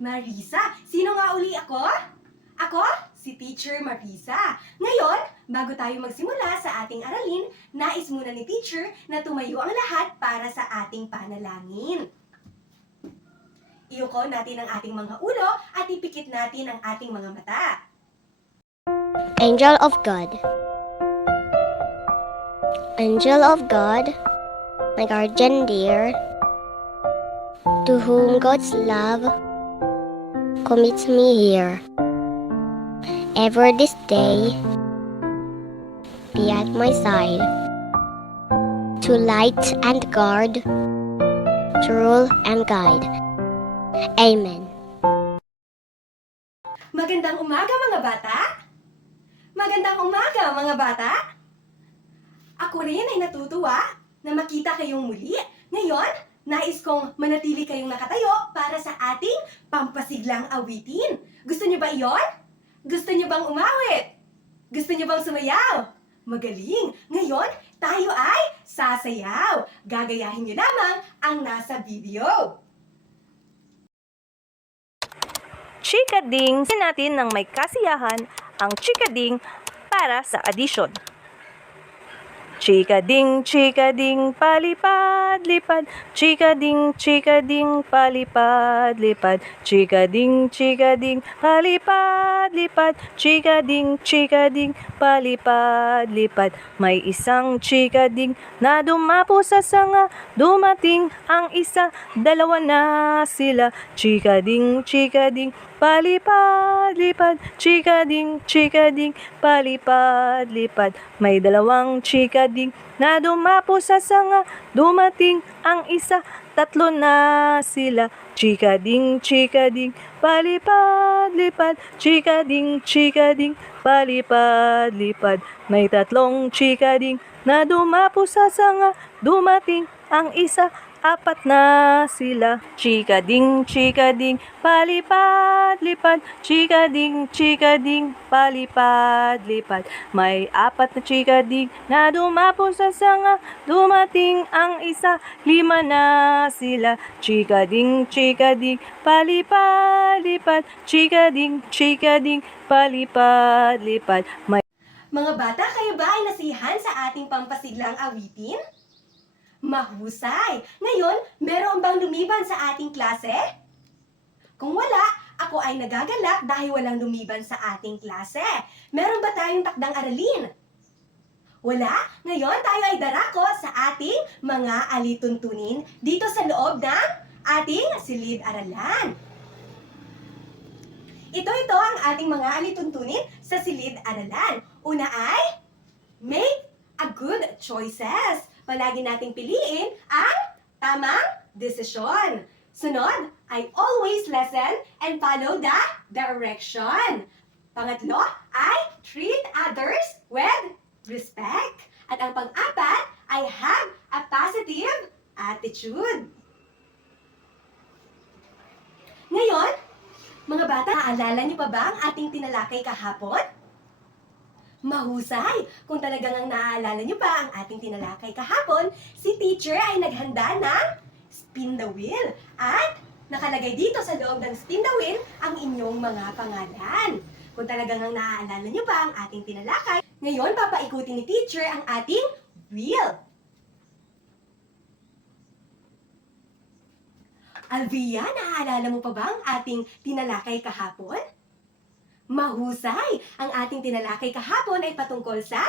Marisa, sino nga uli ako? Ako, si Teacher Marisa. Ngayon, bago tayo magsimula sa ating aralin, nais muna ni Teacher na tumayo ang lahat para sa ating panalangin. Iyuko natin ang ating mga ulo at ipikit natin ang ating mga mata. Angel of God. Angel of God, my guardian dear, to whom God's love commits me here. Ever this day, be at my side, to light and guard, to rule and guide. Amen. Magandang umaga mga bata! Magandang umaga mga bata! Ako rin ay natutuwa na makita kayong muli. Ngayon, nais kong manatili kayong nakatayo para sa ating pampasiglang awitin. Gusto niyo ba iyon? Gusto niyo bang umawit? Gusto niyo bang sumayaw? Magaling! Ngayon, tayo ay sasayaw. Gagayahin niyo lamang ang nasa video. Chikading, natin ng may kasiyahan ang chikading para sa addition. Chikading, chikading, palipad, lipad. Chikading, chikading, palipad, lipad. Chikading, chikading, palipad, lipad. Chikading, chikading, palipad, lipad. May isang chikading na dumapo sa sanga. Dumating ang isa, dalawa na sila. Chikading, chikading, palipad, lipad. Chikading, chikading, palipad, lipad. May dalawang chikading na dumapo sa sanga. Dumating ang isa, tatlo na sila. Chikading, chikading, palipad, lipad. Chikading, chikading, palipad, lipad. May tatlong chikading na dumapo sa sanga. Dumating ang isa, apat na sila. Chikading, chikading, palipad, lipad. Chikading, chikading, palipad, lipad. May apat na chikading na dumapo sa sanga. Dumating ang isa, lima na sila. Chikading, chikading, palipad, lipad. Chikading, chikading, palipad, lipad. May Mga bata, kayo ba ay nasiyahan sa ating pampasiglang awitin? Mahusay! Ngayon, meron bang lumiban sa ating klase? Kung wala, ako ay nagagalak dahil walang lumiban sa ating klase. Meron ba tayong takdang aralin? Wala? Ngayon, tayo ay darako sa ating mga alituntunin dito sa loob ng ating silid-aralan. Ito ang ating mga alituntunin sa silid-aralan. Una ay, make a good choices. Palagi nating piliin ang tamang desisyon. Sunod ay always listen and follow the direction. Pangatlo ay treat others with respect. At ang pang-apat ay have a positive attitude. Ngayon, mga bata, naalala niyo pa ba ang ating tinalakay kahapon? Mahusay! Kung talagang ang naaalala niyo pa ang ating tinalakay kahapon, si teacher ay naghanda ng spin the wheel. At nakalagay dito sa loob ng spin the wheel ang inyong mga pangalan. Kung talagang ang naaalala niyo pa ang ating tinalakay, ngayon papaikutin ni teacher ang ating wheel. Alvia, naaalala mo pa ba ang ating tinalakay kahapon? Mahusay! Ang ating tinalakay kahapon ay patungkol sa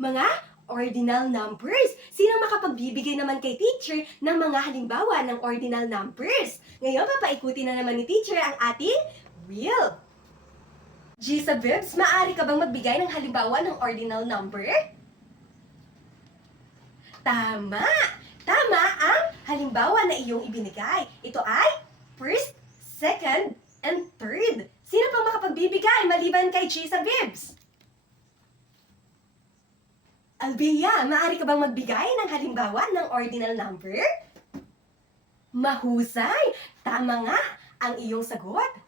mga ordinal numbers. Sino makapagbibigay naman kay teacher ng mga halimbawa ng ordinal numbers? Ngayon, papaikutin na naman ni teacher ang ating wheel. Gisa Bibs, maaari ka bang magbigay ng halimbawa ng ordinal number? Tama! Tama ang halimbawa na iyong ibinigay. Ito ay first, second, and third. Sino pang makapagbibigay maliban kay Gisa Bibs? Albia, maaari ka bang magbigay ng halimbawa ng ordinal number? Mahusay! Tama nga ang iyong sagot.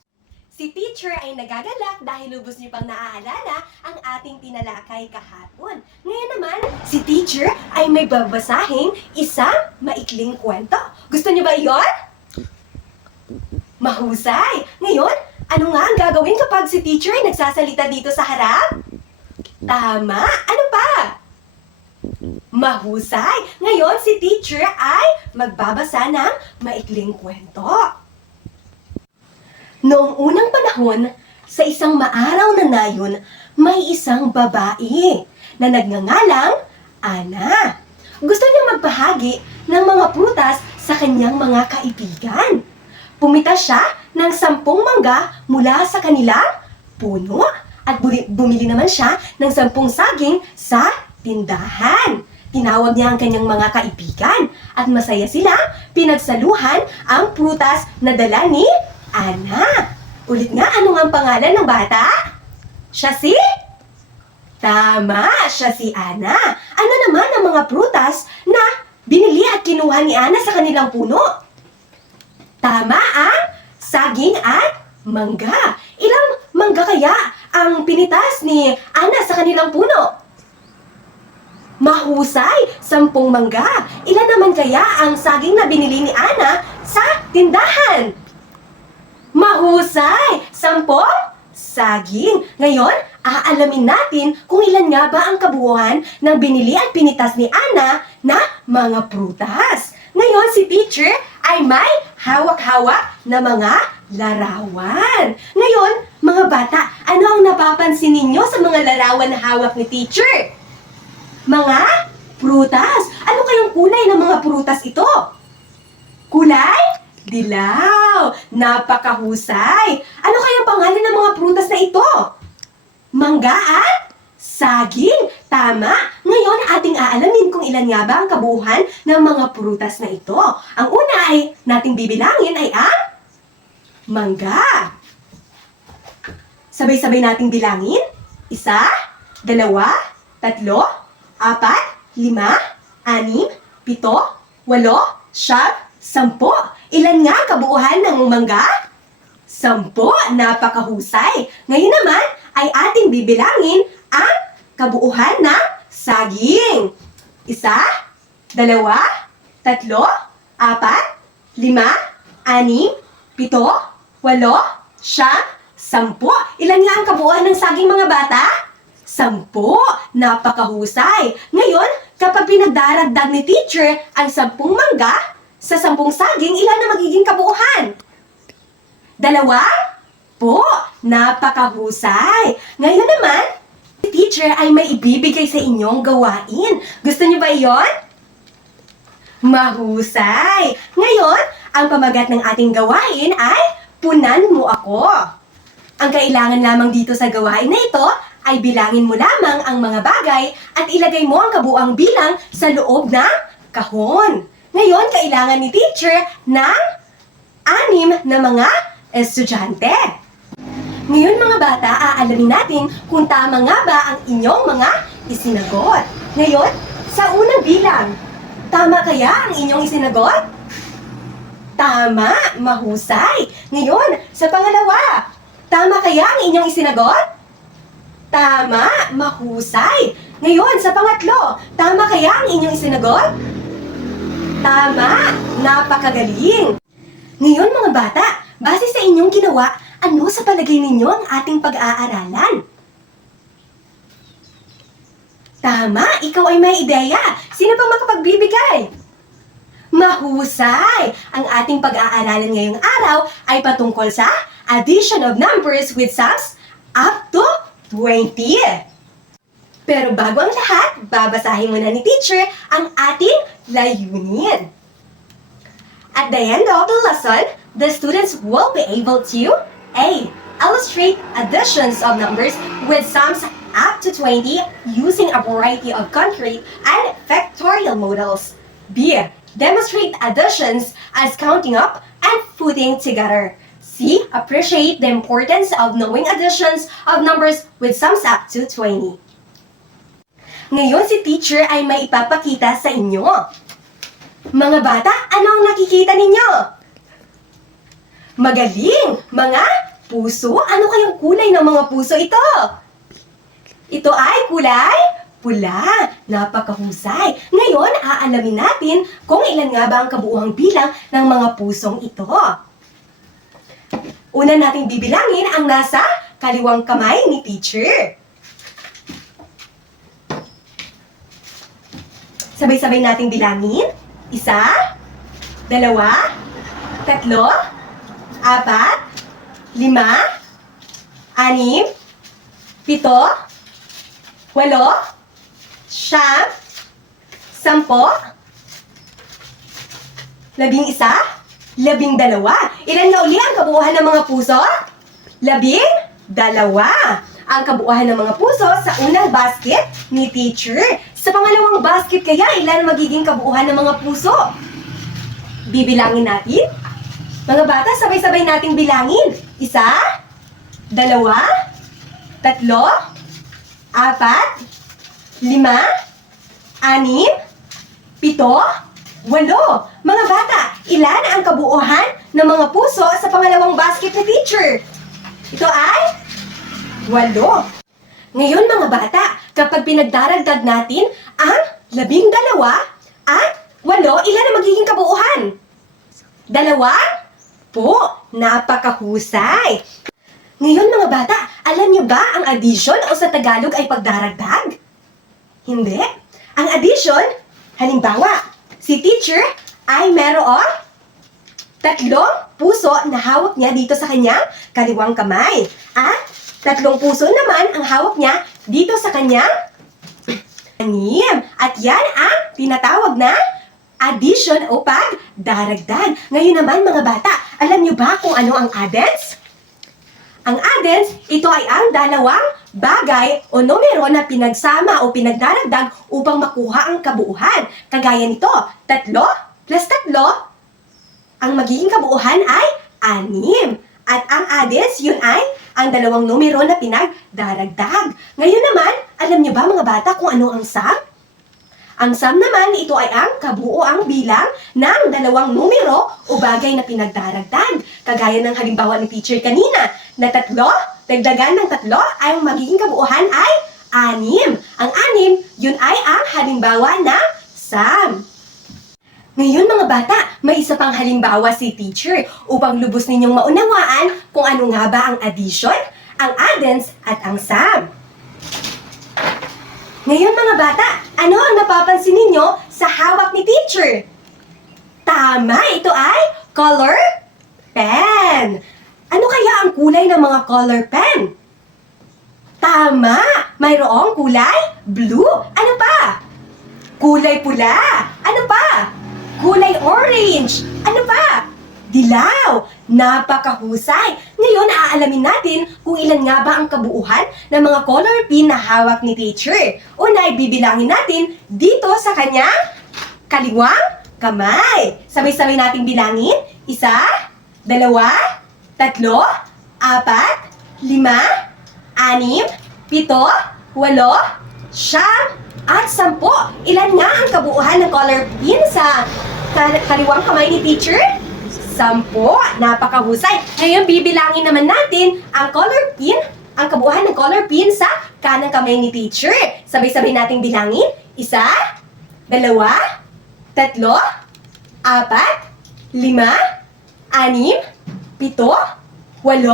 Si teacher ay nagagalak dahil lubos niyo pang naaalala ang ating tinalakay kahapon. Ngayon naman, si teacher ay may babasahing isang maikling kwento. Gusto niyo ba iyon? Mahusay! Ngayon, ano nga ang gagawin kapag si teacher ay nagsasalita dito sa harap? Tama! Ano pa? Mahusay! Ngayon, si teacher ay magbabasa ng maikling kwento. Noong unang panahon, sa isang maaraw na nayon, may isang babae na nagngangalang Ana. Gusto niyang magbahagi ng mga prutas sa kanyang mga kaibigan. Pumita siya ng 10 mangga mula sa kanilang puno at bumili naman siya ng 10 saging sa tindahan. Tinawag niya ang kanyang mga kaibigan at masaya sila pinagsaluhan ang prutas na dala ni Ana. Ulit nga, ano nga ang pangalan ng bata? Siya si? Tama, siya si Ana. Ano naman ang mga prutas na binili at kinuha ni Ana sa kanilang puno? Tama ang saging at mangga. Ilang mangga kaya ang pinitas ni Ana sa kanilang puno? Mahusay, 10 mangga. Ilan naman kaya ang saging na binili ni Ana sa tindahan? Mahusay, 10 saging. Ngayon, aalamin natin kung ilan nga ba ang kabuuan ng binili at pinitas ni Ana na mga prutas. Ngayon, si teacher ay may hawak-hawak na mga larawan. Ngayon, mga bata, ano ang napapansin ninyo sa mga larawan na hawak ni teacher? Mga prutas. Ano kayang kulay ng mga prutas ito? Kulay? Dilaw. Napakahusay. Ano kayang pangalan ng mga prutas na ito? Mangga at saging. Tama. Ngayon, ating aalamin kung ilan nga ba ang kabuuan ng mga prutas na ito. Ang una ay nating bibilangin ay ang mangga. Sabay-sabay nating bilangin. 1, 2, 3, 4, 5, 6, 7, 8, 9, 10, 10. Ilan nga ang kabuuan ng mangga? 10. Napakahusay. Ngayon naman ay ating bibilangin ang kabuuhan ng saging. 1, 2, 3, 4, 5, 6, 7, 8, 9, 10, 10. Ilan nga ang kabuuan ng saging, mga bata? 10. Napakahusay. Ngayon, kapag pinagdaragdag ni teacher ang 10 mangga sa 10 saging, ilan na magiging kabuuhan? 2. Napakahusay. Ngayon naman, si teacher ay may ibibigay sa inyong gawain. Gusto niyo ba iyon? Mahusay. Ngayon, ang pamagat ng ating gawain ay punan mo ako. Ang kailangan lamang dito sa gawain na ito ay bilangin mo lamang ang mga bagay at ilagay mo ang kabuuang bilang sa loob ng kahon. Ngayon, kailangan ni teacher ng 6 na mga estudyante. Ngayon, mga bata, aalamin natin kung tama nga ba ang inyong mga isinagot. Ngayon, sa unang bilang, tama kaya ang inyong isinagot? Tama, mahusay. Ngayon, sa pangalawa, tama kaya ang inyong isinagot? Tama, mahusay. Ngayon, sa pangatlo, tama kaya ang inyong isinagot? Tama, napakagaling. Ngayon, mga bata, base sa inyong ginawa, ano sa palagay ninyo ang ating pag-aaralan? Tama, ikaw ay may ideya. Sino pang makapagbibigay? Mahusay! Ang ating pag-aaralan ngayong araw ay patungkol sa addition of numbers with sums up to 20. Pero bago ang lahat, babasahin muna ni teacher ang ating layunin. At the end of the lesson, the students will be able to A. Illustrate additions of numbers with sums up to 20 using a variety of concrete and factorial models. B. Demonstrate additions as counting up and putting together. C. Appreciate the importance of knowing additions of numbers with sums up to 20. Ngayon si teacher ay may ipapakita sa inyo. Mga bata, ano ang nakikita ninyo? Magaling! Mga puso? Ano kayang kulay ng mga puso ito? Ito ay kulay pula. Napakahusay. Ngayon, aalamin natin kung ilan nga ba ang kabuuang bilang ng mga pusong ito. Una nating bibilangin ang nasa kaliwang kamay ni teacher. Sabay-sabay nating bilangin. 1, 2, 3, 4, 5, 6, 7, 8, 9, 10, 11, 12. Ilan na uli ang kabuuan ng mga puso? 12. Ang kabuuan ng mga puso sa unang basket ni teacher. Sa pangalawang basket kaya, ilan magiging kabuuan ng mga puso? Bibilangin natin. Mga bata, sabay-sabay nating bilangin. 1, 2, 3, 4, 5, 6, 7, 8. Mga bata, ilan ang kabuuan ng mga puso sa pangalawang basket ni teacher? Ito ay 8. Ngayon mga bata, kapag pinagdaragdag natin ang 12 at 8, ilan ang magiging kabuuan? 2? Napakahusay! Ngayon mga bata, alam niyo ba ang addition o sa Tagalog ay pagdaragdag? Hindi. Ang addition, halimbawa, si teacher ay merong 3 puso na hawak niya dito sa kanyang kaliwang kamay. At 3 puso naman ang hawak niya dito sa kanyang 6. At yan ang tinatawag na addition o pagdaragdag. Ngayon naman mga bata, alam niyo ba kung ano ang addends? Ang addends, ito ay ang dalawang bagay o numero na pinagsama o pinagdaragdag upang makuha ang kabuuhan. Kagaya nito, 3 plus 3, ang magiging kabuuhan ay 6. At ang addends, yun ay ang dalawang numero na pinagdaragdag. Ngayon naman, alam niyo ba mga bata kung ano ang sum? Ang sum naman, ito ay ang kabuoang bilang ng dalawang numero o bagay na pinagdaragdag. Kagaya ng halimbawa ni teacher kanina, na 3, dagdagan ng 3, ay ang magiging kabuuhan ay 6. Ang 6, yun ay ang halimbawa ng sum. Ngayon mga bata, may isa pang halimbawa si teacher upang lubos ninyong maunawaan kung ano nga ba ang addition, ang addends at ang sum. Ngayon mga bata, ano ang napapansin ninyo sa hawak ni teacher? Tama, ito ay color pen. Ano kaya ang kulay ng mga color pen? Tama, mayroong kulay blue. Ano pa? Kulay pula. Ano pa? Kulay orange. Ano pa? Dilaw. Napakahusay. Ngayon, aalamin natin kung ilan nga ba ang kabuuhan ng mga color pin na hawak ni teacher. Una, ibibilangin natin dito sa kanyang kaliwang kamay. Sabay-sabay nating bilangin. 1, 2, 3, 4, 5, 6, 7, 8, 9, 10, Ilan nga ang kabuuhan ng color pin sa kaliwang kamay ni teacher? 10. Napakahusay. Ngayon, bibilangin naman natin ang color pin, ang kabuuhan ng color pin sa kanang kamay ni teacher. Sabay-sabay nating bilangin. 1, 2, 3, 4, 5, 6, 7, 8, 9,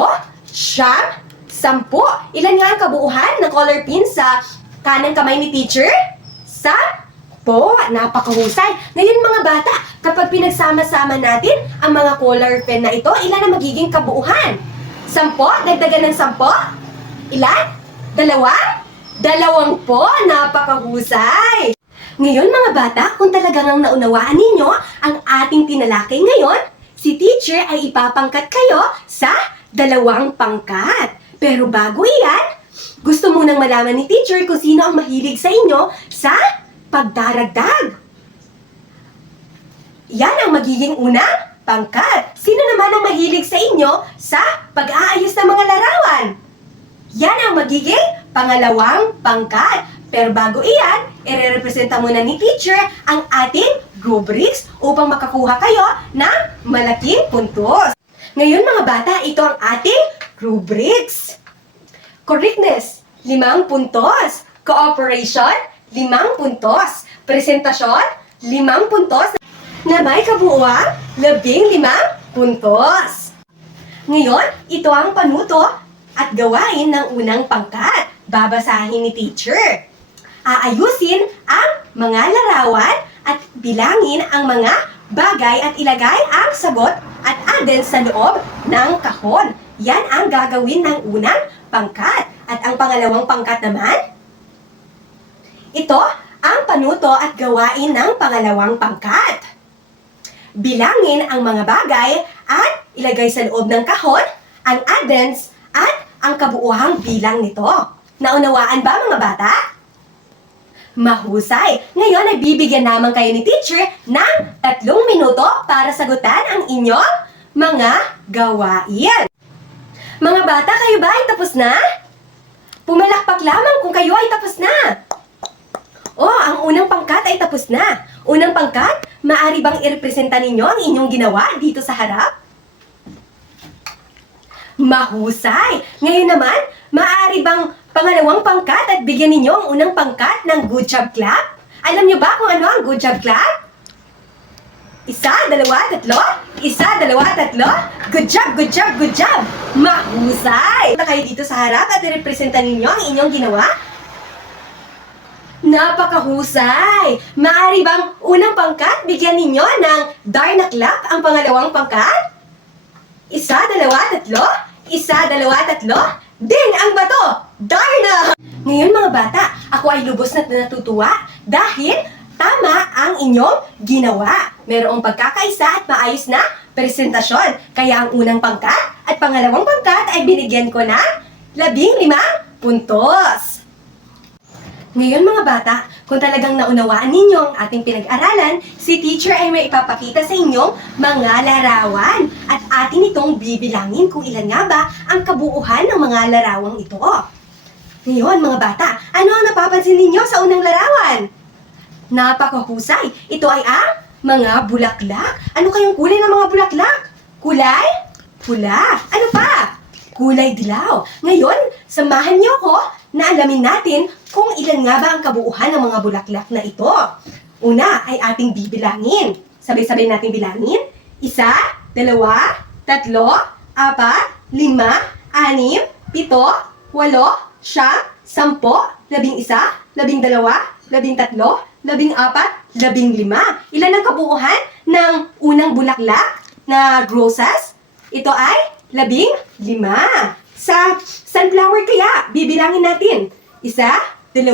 10. Ilan nga ang kabuuhan ng color pin sa kanang kamay ni teacher? 10. Napakahusay. Ngayon mga bata, kapag pinagsama-sama natin ang mga color pen na ito, ilan ang magiging kabuuhan? 10? Dagdagan ng 10? Ilan? 2? 20. Napakahusay. Ngayon mga bata, kung talagang ang naunawaan ninyo ang ating tinalakay ngayon, si teacher ay ipapangkat kayo sa 2 pangkat. Pero bago iyan, gusto munang malaman ni teacher kung sino ang mahilig sa inyo sa pagdaragdag. Yan ang magiging unang pangkat. Sino naman ang mahilig sa inyo sa pag-aayos ng mga larawan? Yan ang magiging pangalawang pangkat. Pero bago iyan, ire-representa muna ni teacher ang ating rubrics upang makakuha kayo ng malaking puntos. Ngayon mga bata, ito ang ating rubrics. Correctness, 5 puntos. Cooperation, 5 puntos. Presentasyon, 5 puntos na may kabuuang 15 puntos. Ngayon, ito ang panuto at gawain ng unang pangkat. Babasahin ni teacher. Aayusin ang mga larawan at bilangin ang mga bagay at ilagay ang sagot at addend sa loob ng kahon. Yan ang gagawin ng unang pangkat. At ang pangalawang pangkat naman, ito ang panuto at gawain ng pangalawang pangkat. Bilangin ang mga bagay at ilagay sa loob ng kahon, ang addends at ang kabuuhang bilang nito. Naunawaan ba mga bata? Mahusay! Ngayon ay bibigyan naman kayo ni teacher ng 3 minuto para sagutan ang inyong mga gawain. Mga bata, kayo ba ay tapos na? Pumalakpak lamang kung kayo ay tapos na. Oh, ang unang pangkat ay tapos na. Unang pangkat, maaari bang irepresenta ninyo ang inyong ginawa dito sa harap? Mahusay! Ngayon naman, maaari bang pangalawang pangkat at bigyan ninyo ang unang pangkat ng good job clap? Alam niyo ba kung ano ang good job clap? 1, 2, 3. 1, 2, 3. Good job, good job, good job! Mahusay! Punta kayo dito sa harap at irepresenta ninyo ang inyong ginawa? Napakahusay! Maaari bang unang pangkat bigyan ninyo ng Darna clap ang pangalawang pangkat? 1, 2, 3. 1, 2, 3. Ding ang bato! Darna! Ngayon mga bata, ako ay lubos na natutuwa dahil tama ang inyong ginawa. Merong pagkakaisa at maayos na presentasyon. Kaya ang unang pangkat at pangalawang pangkat ay binigyan ko ng 15 puntos. Ngayon mga bata, kung talagang naunawaan ninyo ang ating pinag-aralan, si teacher ay may ipapakita sa inyong mga larawan. At atin itong bibilangin kung ilan nga ba ang kabuuhan ng mga larawang ito. Ngayon mga bata, ano ang napapansin ninyo sa unang larawan? Napakahusay! Ito ay ang mga bulaklak. Ano kayong kulay ng mga bulaklak? Kulay? Pula. Ano pa? Kulay dilaw. Ngayon, samahan niyo ko na alamin natin kung ilan nga ba ang kabuuhan ng mga bulaklak na ito. Una ay ating bibilangin. Sabay-sabay natin bilangin. 1, 2, 3, 4, 5, 6, 7, 8, 9, 10, 11, 12, 13, 14, 15. Ilan ang kabuuhan ng unang bulaklak na roses? Ito ay 15. Sa sunflower kaya, bibilangin natin. 1, 2,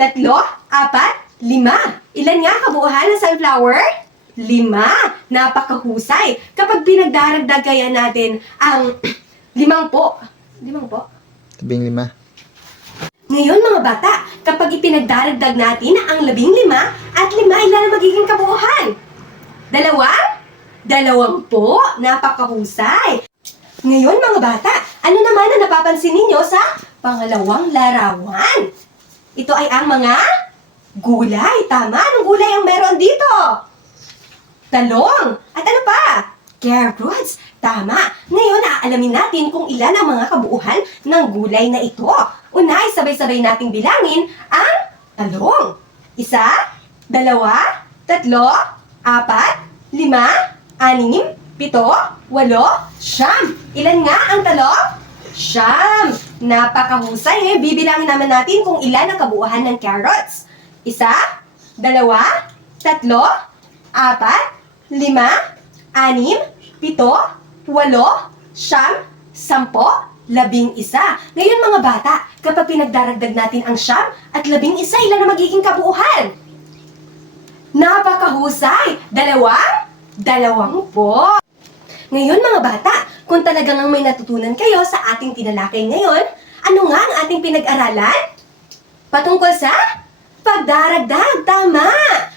3, 4, 5. Ilan nga kabuuhan ng sunflower? 5. Napakahusay. Kapag pinagdaragdag kaya natin ang 5 po. 5 po? 15. Ngayon mga bata, kapag ipinagdaragdag natin ang 15 at 5, ilan ang magiging kabuuhan? 2? 20. Napakahusay. Ngayon mga bata, ano naman ang napapansin ninyo sa pangalawang larawan? Ito ay ang mga gulay. Tama, anong gulay ang meron dito? Talong. At ano pa? Carrots. Tama. Ngayon, aalamin natin kung ilan ang mga kabuuhan ng gulay na ito. Una ay sabay-sabay nating bilangin ang talong. 1, 2, 3, 4, 5, 6, 7, 8, 9, 10. Ilan nga ang talong? 9. Napakahusay. Bibilangin naman natin kung ilan ang kabuuhan ng carrots. 1, 2, 3, 4, 5, 6, 7, 8, 9, 10, 11. Ngayon mga bata, kapag pinagdaragdag natin ang 9 at 11, ilan na magiging kabuuhan? Napakahusay! 20. Ngayon mga bata, kung talagang ang may natutunan kayo sa ating tinalakay ngayon, ano nga ang ating pinag-aralan? Patungkol sa pagdaragdag. Tama!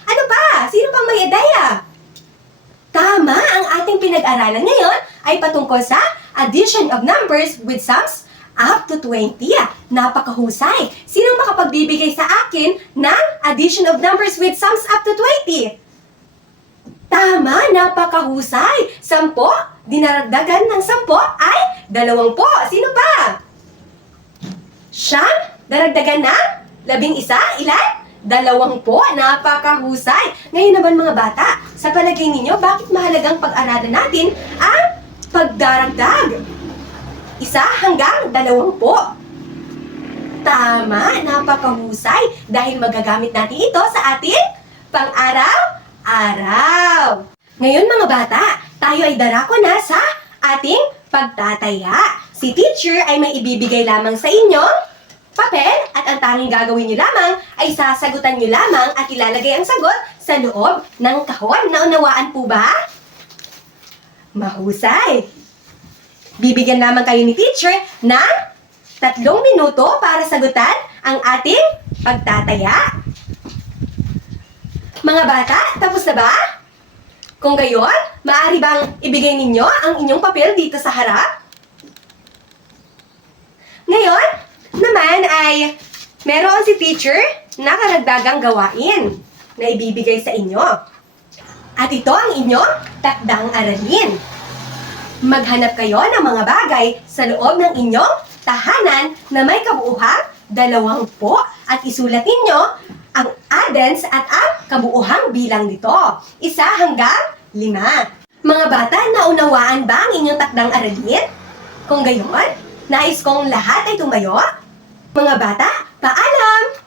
Ano pa? Sino pang may ideya? Tama! Ang ating pinag-aralan ngayon ay patungkol sa addition of numbers with sums up to 20. Napakahusay! Sinong makapagbibigay sa akin ng addition of numbers with sums up to 20? Tama! Napakahusay! 10, dinaragdagan ng 10 ay 20. Sino pa? 9, daragdagan ng 11, ilan? 20. Napakahusay! Ngayon naman mga bata, sa palagay ninyo, bakit mahalagang pag-aralan natin ang pagdaragdag. 1 hanggang 20. Tama, napakahusay dahil magagamit natin ito sa ating pang-araw-araw. Ngayon mga bata, tayo ay darako na sa ating pagtataya. Si teacher ay may ibibigay lamang sa inyong papel at ang tanging gagawin niyo lamang ay sasagutan niyo lamang at ilalagay ang sagot sa loob ng kahon. Naunawaan po ba? Mahusay! Bibigyan lamang kayo ni teacher ng 3 minuto para sagutan ang ating pagtataya. Mga bata, tapos na ba? Kung gayon, maaari bang ibigay ninyo ang inyong papel dito sa harap? Ngayon, naman ay meron si teacher na karagdagang gawain na ibibigay sa inyo. At ito ang inyong takdang aralin. Maghanap kayo ng mga bagay sa loob ng inyong tahanan na may kabuuhang 20 at isulat ninyo ang addends at ang kabuuhang bilang nito. 1 hanggang 5. Mga bata, naunawaan ba ang inyong takdang aralin? Kung gayon, nais kong lahat ay tumayo. Mga bata, paalam!